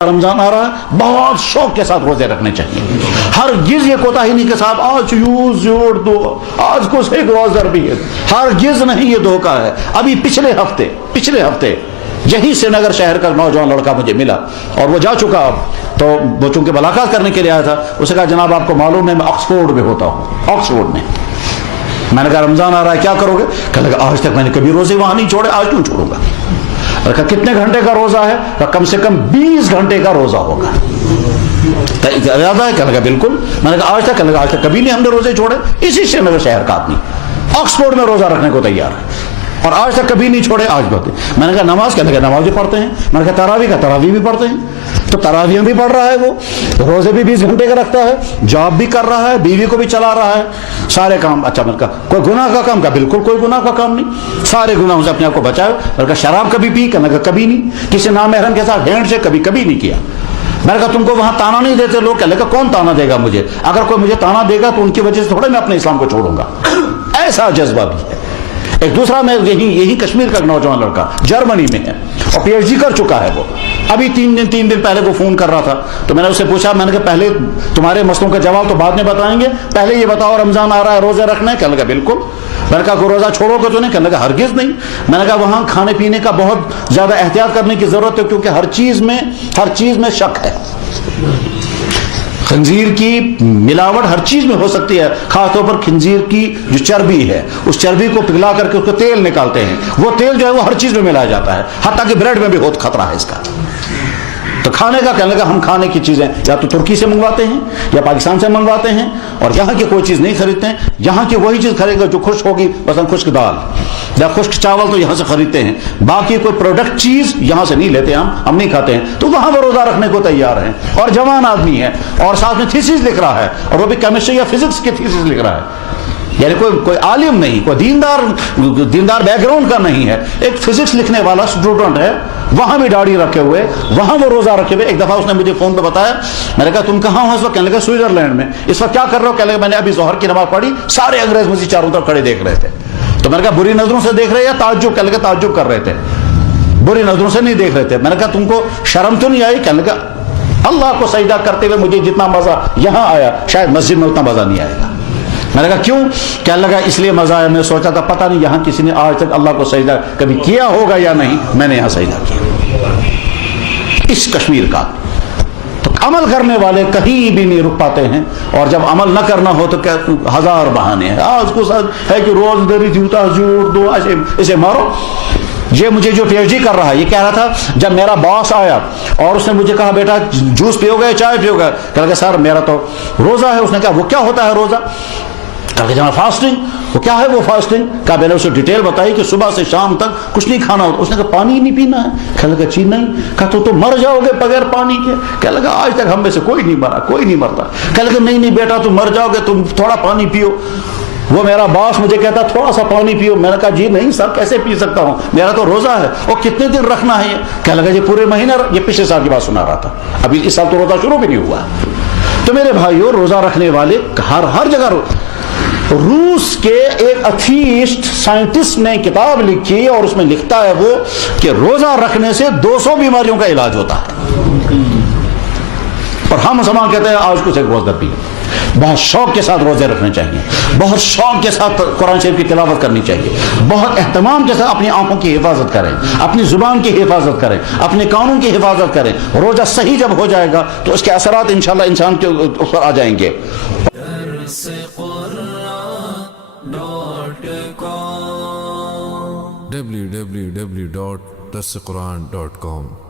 رمضان آ رہا ہے، بہت شوق کے ساتھ روزے رکھنے چاہیے. ہرگز یہ کوتاہی نہیں کہ صاحب آج یوز جوڑ دو، آج کو سے ایک روزہ بھی ہے. ہرگز نہیں، یہ دھوکہ ہے. ابھی پچھلے ہفتے یہی سری نگر شہر کا نوجوان لڑکا مجھے ملا اور وہ جا چکا اب. تو وہ چونکہ ملاقات کرنے کے لیے آیا تھا، اسے کہا جناب آپ کو معلوم ہے میں آکسفورڈ میں ہوتا ہوں، آکسفورڈ میں. میں نے کہا رمضان آ رہا ہے کیا کرو گے؟ کہنے لگا آج تک میں نے کبھی روزے وہاں نہیں چھوڑے، آج کیوں چھوڑوں گا؟ کہا کتنے گھنٹے کا روزہ ہے؟ کہا کم سے کم 20 گھنٹے کا روزہ ہوگا. زیادہ ہے؟ کہنے لگا بالکل. میں نے کہا آج تک؟ کہنے لگا آج تک کبھی نہیں ہم نے روزے چھوڑے. اسی سری نگر شہر کا آدمی آکسفورڈ میں روزہ رکھنے کو تیار ہے اور آج تک کبھی نہیں چھوڑے، آج بہت. میں نے کہا نماز؟ کہنے لگا نماز بھی پڑھتے ہیں. میں نے کہا تراویح بھی پڑھتے ہیں. تو تراویح بھی پڑھ رہا ہے، وہ روزے بھی 20 گھنٹے کا رکھتا ہے، جاب بھی کر رہا ہے، بیوی کو بھی چلا رہا ہے، سارے کام. اچھا میں نے کہا کوئی گناہ کا کام؟ کا بالکل کوئی گناہ کا کام نہیں، سارے گناہوں سے اپنے آپ کو بچائے. میں نے کہا شراب کبھی پی؟ کہنے لگا کبھی نہیں. کسی نامحرم کے ساتھ ہینڈ سے کبھی نہیں کیا. میں نے کہا تم کو وہاں تانا نہیں دیتے لوگ؟ کہنے لگا کون تانا دے گا مجھے؟ اگر کوئی مجھے تانا دے گا تو ان کی وجہ سے تھوڑے میں اپنے اسلام کو چھوڑوں گا. ایسا جذبہ بھی ہے. ایک دوسرا میں یہی کشمیر کا نوجوان لڑکا جرمنی میں ہے اور پی ایچ ڈی کر چکا ہے. وہ ابھی 3 دن پہلے وہ فون کر رہا تھا. تو میں نے اس سے پوچھا، میں نے کہا پہلے تمہارے مسئلوں کا جواب تو بعد میں بتائیں گے، پہلے یہ بتاؤ رمضان آ رہا ہے روزے رکھنا ہے؟ کہنے لگا بالکل. میں نے کہا کوئی روزہ چھوڑو گے تو نہیں؟ کہنے لگا ہرگز نہیں. میں نے کہا وہاں کھانے پینے کا بہت زیادہ احتیاط کرنے کی ضرورت ہے کیونکہ ہر چیز میں شک ہے. خنزیر کی ملاوٹ ہر چیز میں ہو سکتی ہے، خاص طور پر خنزیر کی جو چربی ہے، اس چربی کو پگھلا کر کے اس کو تیل نکالتے ہیں. وہ تیل جو ہے وہ ہر چیز میں ملایا جاتا ہے، حتیٰ کہ بریڈ میں بھی بہت خطرہ ہے اس کا. تو کھانے کا کہنے لگا ہم کھانے کی چیزیں یا تو ترکی سے منگواتے ہیں یا پاکستان سے منگواتے ہیں اور یہاں کی کوئی چیز نہیں خریدتے ہیں. یہاں کی وہی چیز خریدیں گے جو خشک ہوگی، مثلا خشک دال یا خشک چاول تو یہاں سے خریدتے ہیں. باقی کوئی پروڈکٹ چیز یہاں سے نہیں لیتے، ہم نہیں کھاتے ہیں. تو وہاں وہ روزہ رکھنے کو تیار ہیں اور جوان آدمی ہے اور ساتھ میں تھیسس لکھ رہا ہے اور وہ بھی کیمسٹری یا فزکس کی تھیسس لکھ رہا ہے. یعنی کوئی عالم نہیں، کوئی دیندار بیک گراؤنڈ کا نہیں ہے، ایک فزکس لکھنے والا اسٹوڈنٹ ہے. وہاں بھی داڑھی رکھے ہوئے، وہاں وہ روزہ رکھے ہوئے. ایک دفعہ اس نے مجھے فون پہ بتایا، میں نے کہا تم کہاں ہو اس وقت؟ کہنے لگا سوئٹزرلینڈ میں. اس وقت کیا کر رہے ہو؟ کہنے لگا میں نے ابھی ظہر کی نماز پڑھی، سارے انگریز مجھے چاروں طرف کھڑے دیکھ رہے تھے. تو میں نے کہا بری نظروں سے دیکھ رہے یا تعجب؟ کہنے لگا تعجب کر رہے تھے، بری نظروں سے نہیں دیکھ رہے تھے. میں نے کہا تم کو شرم تو نہیں آئی؟ کہنے لگا اللہ کو سجدہ کرتے ہوئے مجھے جتنا مزہ یہاں آیا شاید مسجد میں اتنا مزہ نہیں آئے گا. میں نے کہا کیوں؟ کہنے لگا اس لیے مزہ آیا، میں سوچا تھا پتہ نہیں یہاں کسی نے آج تک اللہ کو سجدہ کبھی کیا ہوگا یا نہیں، میں نے یہاں سجدہ کیا اس کشمیر کا. تو عمل کرنے والے کہیں بھی نہیں رک پاتے ہیں اور جب عمل نہ کرنا ہو تو ہزار بہانے ہیں. آج کو ہے کہ روز دری جوتا جوڑ دو، اسے مارو. یہ مجھے جو پی ایچ ڈی کر رہا ہے یہ کہہ رہا تھا جب میرا باس آیا اور اس نے مجھے کہا بیٹا جوس پیو گے چائے پیو گے؟ کہا کہ سر میرا تو روزہ ہے. اس نے کہا وہ کیا ہوتا ہے روزہ؟ کہا کہ جناب فاسٹنگ. وہ کیا ہے وہ فاسٹنگ؟ کہا میں نے اسے ڈیٹیل بتائی کہ صبح سے شام تک کچھ نہیں کھانا ہوتا. اس نے کہا پانی نہیں پینا ہے؟ کہنے لگا چی نہیں. کہا تو مر جاؤ گے بغیر پانی کے؟ کہنے لگا آج تک ہم میں سے کوئی نہیں مرا، کوئی نہیں مرتا. کہنے لگا نہیں بیٹا تم مر جاؤ گے، تم تھوڑا پانی پیو. وہ میرا باس مجھے کہتا تھوڑا سا پانی پیو. میں نے کہا جی نہیں سر کیسے پی سکتا ہوں، میرا تو روزہ ہے. اور کتنے دن رکھنا ہے یہ؟ کہنے لگا جی پورے مہینہ. یہ پچھلے سال کی بات سنا رہا تھا، ابھی اس سال تو روزہ شروع بھی نہیں ہوا. تو میرے بھائیوں روزہ رکھنے والے ہر جگہ. روس کے ایک ایتھیسٹ سائنٹسٹ نے کتاب لکھی اور اس میں لکھتا ہے وہ کہ روزہ رکھنے سے 200 بیماریوں کا علاج ہوتا ہے. اور ہم مسلمان کہتے ہیں آج کچھ ایک روزہ بھی. بہت شوق کے ساتھ روزے رکھنے چاہیے، بہت شوق کے ساتھ قرآن شریف کی تلاوت کرنی چاہیے، بہت اہتمام کے ساتھ اپنی آنکھوں کی حفاظت کریں، اپنی زبان کی حفاظت کریں، اپنے کانوں کی حفاظت کریں. روزہ صحیح جب ہو جائے گا تو اس کے اثرات انشاءاللہ انسان کے اوپر آ جائیں گے. www.darsequran.com